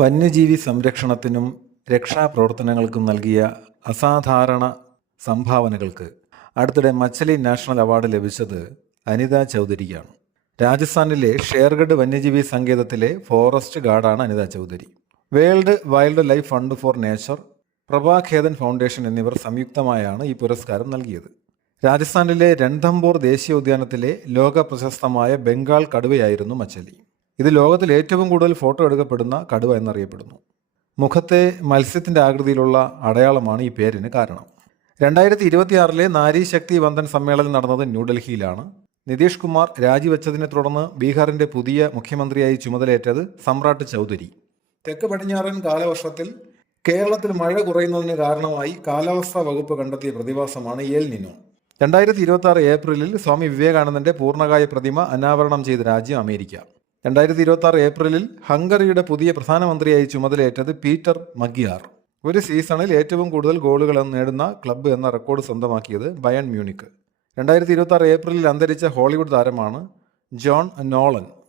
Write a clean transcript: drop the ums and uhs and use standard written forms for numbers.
വന്യജീവി സംരക്ഷണത്തിനും രക്ഷാപ്രവർത്തനങ്ങൾക്കും നൽകിയ അസാധാരണ സംഭാവനകൾക്ക് അടുത്തിടെ മച്ചലി നാഷണൽ അവാർഡ് ലഭിച്ചത് അനിത ചൗധരിക്കാണ്. രാജസ്ഥാനിലെ ഷേർഗഡ് വന്യജീവി സങ്കേതത്തിലെ ഫോറസ്റ്റ് ഗാർഡാണ് Anita Chaudhary. World wildlife fund for nature, പ്രഭാഖേദൻ ഫൗണ്ടേഷൻ എന്നിവർ സംയുക്തമായാണ് ഈ പുരസ്കാരം നൽകിയത്. രാജസ്ഥാനിലെ രൺഥംബോർ ദേശീയോദ്യാനത്തിലെ ലോക പ്രശസ്തമായ ബംഗാൾ കടുവയായിരുന്നു മച്ചലി. ഇത് ലോകത്തിൽ ഏറ്റവും കൂടുതൽ ഫോട്ടോ എടുക്കപ്പെടുന്ന കടുവ എന്നറിയപ്പെടുന്നു. മുഖത്തെ മത്സ്യത്തിൻ്റെ ആകൃതിയിലുള്ള അടയാളമാണ് ഈ പേരിന് കാരണം. 2026 നാരി ശക്തി വന്ദൻ സമ്മേളനം നടന്നത് ന്യൂഡൽഹിയിലാണ്. നിതീഷ് കുമാർ രാജിവെച്ചതിനെ തുടർന്ന് ബീഹാറിൻ്റെ പുതിയ മുഖ്യമന്ത്രിയായി ചുമതലയേറ്റത് സമ്രാട്ട് ചൗധരി. തെക്ക് പടിഞ്ഞാറൻ കാലവർഷത്തിൽ കേരളത്തിൽ മഴ കുറയുന്നതിന് കാരണമായി കാലാവസ്ഥാ വകുപ്പ് കണ്ടെത്തിയ പ്രതിഭാസമാണ് എൽ നിനോ. 2026 ഏപ്രിലിൽ സ്വാമി വിവേകാനന്ദന്റെ പൂർണ്ണകായ പ്രതിമ അനാവരണം ചെയ്ത രാജ്യം അമേരിക്ക. 2026 ഏപ്രിലിൽ ഹംഗറിയുടെ പുതിയ പ്രധാനമന്ത്രിയായി ചുമതലയേറ്റത് പീറ്റർ മഗ്യാർ. ഒരു സീസണിൽ ഏറ്റവും കൂടുതൽ ഗോളുകൾ നേടുന്ന ക്ലബ്ബ് എന്ന റെക്കോർഡ് സ്വന്തമാക്കിയത് ബയൺ മ്യൂണിക്ക്. 2026 ഏപ്രിലിൽ അന്തരിച്ച ഹോളിവുഡ് താരമാണ് ജോൺ നോളൻ.